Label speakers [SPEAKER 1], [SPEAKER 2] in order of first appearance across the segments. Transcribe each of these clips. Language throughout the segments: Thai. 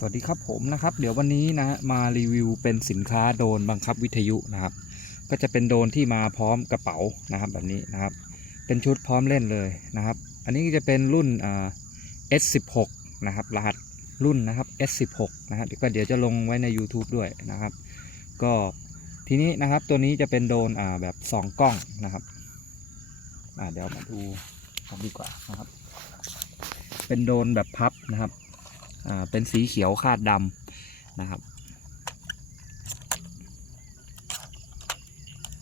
[SPEAKER 1] สวัสดีครับผมนะครับ เดี๋ยววันนี้นะมารีวิวเป็นสินค้าโดนบังคับวิทยุนะครับ ก็จะเป็นโดนที่มาพร้อมกระเป๋านะครับแบบนี้นะครับ เป็นชุดพร้อมเล่นเลยนะครับ อันนี้จะเป็นรุ่นอ่า S16 นะครับรหัสรุ่นนะครับ S16 นะครับเดี๋ยวก็เดี๋ยวจะลงไว้ใน YouTube ด้วยนะครับ ก็ทีนี้นะครับตัวนี้จะเป็นโดนอ่าแบบสองกล้องนะครับอ่าเดี๋ยวมาดูกันดีกว่านะครับ เป็นโดนแบบพับนะครับ เป็นสีเขียวคาดดำนะครับ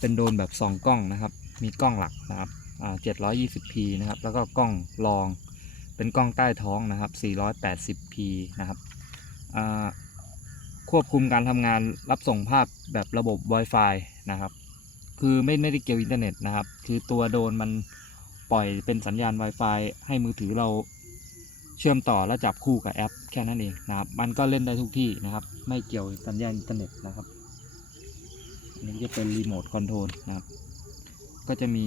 [SPEAKER 1] เป็นโดรนแบบสองกล้องนะครับ มีกล้องหลักนะครับอ่า 720p นะครับ แล้วก็กล้องรอง เป็นกล้องใต้ท้องนะครับ 480p นะครับควบคุมการทำงานรับส่งภาพแบบระบบ Wi-Fi นะครับ คือไม่ไม่ได้เกี่ยวอินเทอร์เน็ตนะครับ คือตัวโดรนมันปล่อยเป็นสัญญาณ Wi-Fi ให้มือถือเรา เชื่อมต่อและจับคู่กับแอปแค่นั้นเองนะครับ มันก็เล่นได้ทุกที่นะครับ ไม่เกี่ยวสัญญาณอินเทอร์เน็ตนะครับอันนี้จะเป็นรีโมทคอนโทรลนะครับ ก็จะมี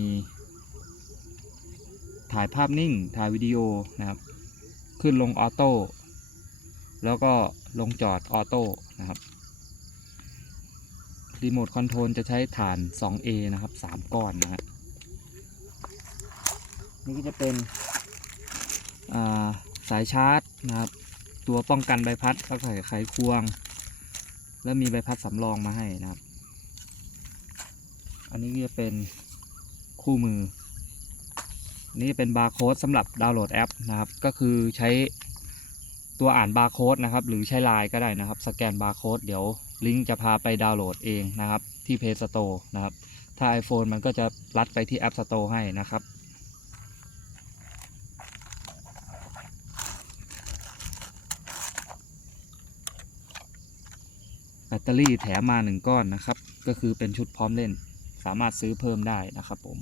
[SPEAKER 1] ถ่ายภาพนิ่ง ถ่ายวิดีโอนะครับ ขึ้นลงออโต้ แล้วก็ลงจอดออโต้นะครับรีโมทคอนโทรลจะใช้ฐาน 2A นะครับ 3 ก้อนนะฮะนี่ก็จะเป็นอ่า สายชาร์จนะครับ ตัวป้องกันใบพัดก็ใส่ไขควง แล้วมีใบพัดสำรองมาให้นะครับ อันนี้จะเป็นคู่มือนนี้เป็นบาร์โค้ดสำหรับดาวน์โหลดแอปนะครับ ก็คือใช้ตัวอ่านบาร์โค้ดนะครับ หรือใช้ไลน์ก็ได้นะครับ สแกนบาร์โค้ดเดี๋ยวลิงก์จะพาไปดาวน์โหลดเองนะครับ ที่ Play Store นะครับ ถ้า iPhone มันก็จะลัดไปที่ App Store ให้นะครับ แบตเตอรี่แถมมาหนึ่งก้อนนะครับ ก็คือเป็นชุดพร้อมเล่น สามารถซื้อเพิ่มได้นะครับผม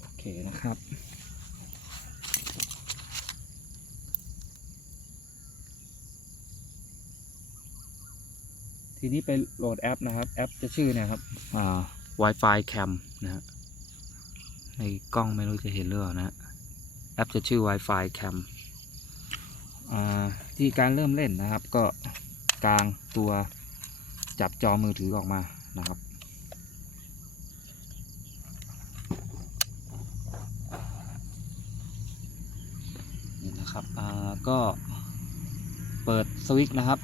[SPEAKER 1] โอเคนะครับทีนี้ไปโหลดแอปนะครับ แอปจะชื่อนะครับอ่า Wi-Fi Cam นะฮะในกล้องไม่รู้จะเห็นหรือเปล่านะฮะแอปจะชื่อ Wi-Fi Cam ที่การเริ่มเล่นนะครับ ก็กางตัวจับจอมือถือออกมานะครับนี่นะครับก็เปิดสวิตช์นะครับ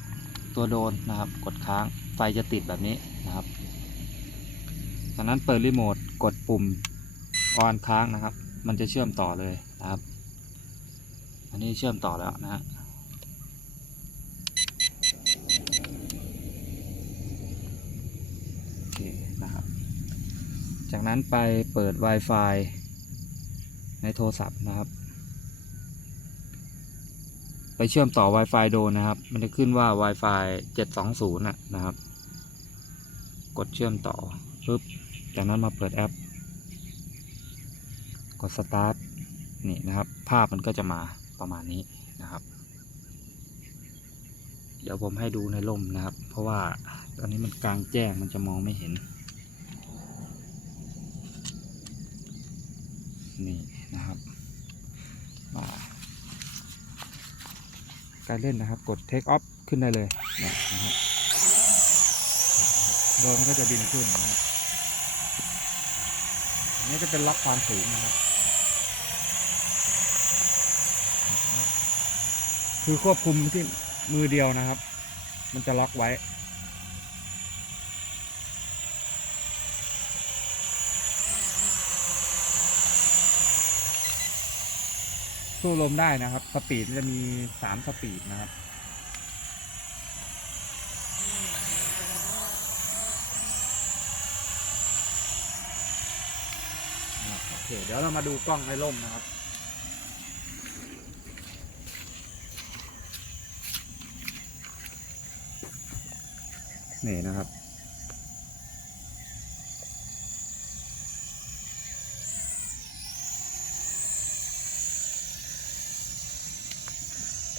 [SPEAKER 1] ตัวโดนนะครับ กดค้างไฟจะติดแบบนี้นะครับจากนั้นเปิดรีโมทกดปุ่มออนค้างนะครับ มันจะเชื่อมต่อเลยนะครับ อันนี้เชื่อมต่อแล้วนะฮะ โอเคนะครับ จาก นั้นไปเปิด Wi-Fi ในโทรศัพท์นะครับ ไปเชื่อมต่อ Wi-Fi โดนนะครับ มันจะขึ้นว่า Wi-Fi 720นะนะครับ กดเชื่อมต่อปึ๊บจากนั้นมาเปิดแอป กด Start นี่นะครับ ภาพมันก็จะมาประมาณนี้นะครับ เดี๋ยวผมให้ดูในร่มนะครับ เพราะว่าตอนนี้มันกลางแจ้งมันจะมองไม่เห็น นี่นะครับมาการเล่นนะครับ กด Take Off ขึ้นได้เลยเนี่ยนะครับโดนก็จะบินขึ้นนะครับอันนี้จะเป็นล็อกความสูงนะครับ คือควบคุมที่มือเดียวนะครับ มันจะล็อกไว้ สู้ลมได้นะครับ สปีดจะมีสามสปีดนะครับโอเคเดี๋ยวเรามาดูกล้องในร่มนะครับนี่นะครับ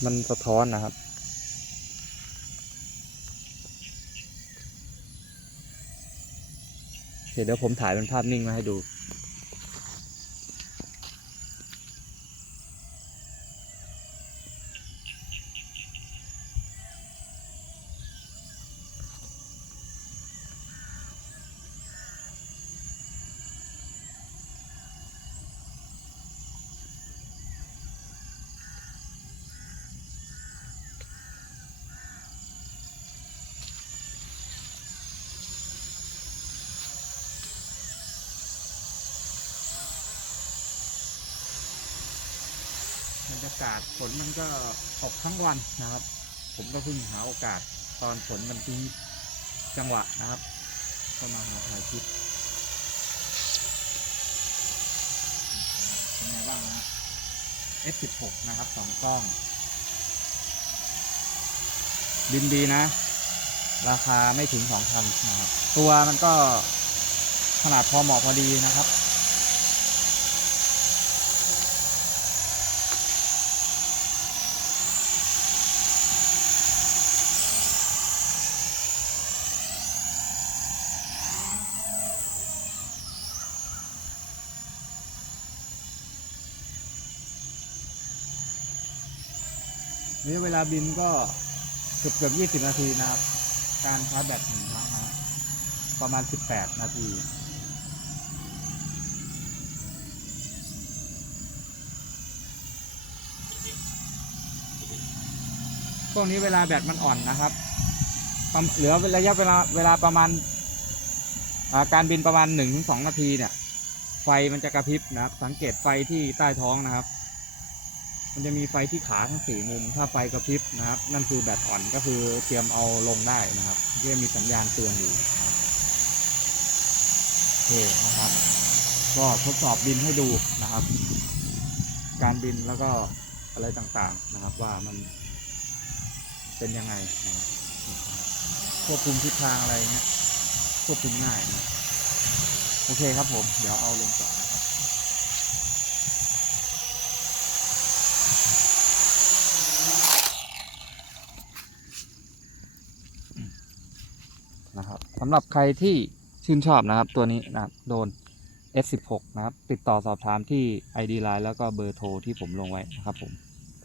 [SPEAKER 1] มันสะท้อนนะครับ เดี๋ยวผมถ่ายเป็นภาพนิ่งมาให้ดู บรรยากาศฝนมันก็ตกทั้งวันนะครับ ผมก็เพิ่งหาโอกาสตอนฝนมันทิ้งจังหวะนะครับ ก็มาหาถ่ายคลิปเป็นไงบ้างนะ F16 นะครับสองกล้อง ดินดีนะ ราคาไม่ถึงสองพันนะครับ ตัวมันก็ขนาดพอเหมาะพอดีนะครับ นี่เวลาบินก็เกือบเกือบยี่สิบนาทีนะครับ การชาร์จแบตหนึ่งครั้งนะครับประมาณสิบแปดนาทีพวกนี้เวลาแบตมันอ่อนนะครับ เหลือระยะเวลาเวลาประมาณาการบินประมาณหนึ่งถึงสองนาทีเนี่ย ไฟมันจะกระพริบนะครับ สังเกตไฟที่ใต้ท้องนะครับ มันจะมีไฟที่ขาทั้งสี่มุม ถ้าไฟกระพริบนะครับ นั่นคือแบตอ่อนก็คือเตรียมเอาลงได้นะครับที่มีสัญญาณเตือนอยู่โอเคนะครับ ก็ทดสอบบินให้ดูนะครับ การบินแล้วก็อะไรต่างๆนะครับ ว่ามันเป็นยังไงนะครับควบคุมทิศทางอะไรเงี้ยควบคุมง่ายนะ โอเคครับผม เดี๋ยวเอาลงต่อนะครับ นะครับ สำหรับใครที่ชื่นชอบนะครับ ตัวนี้นะครับโดน S16 นะครับ ติดต่อสอบถามที่ ID Line แล้วก็เบอร์โทรที่ผมลงไว้นะครับผม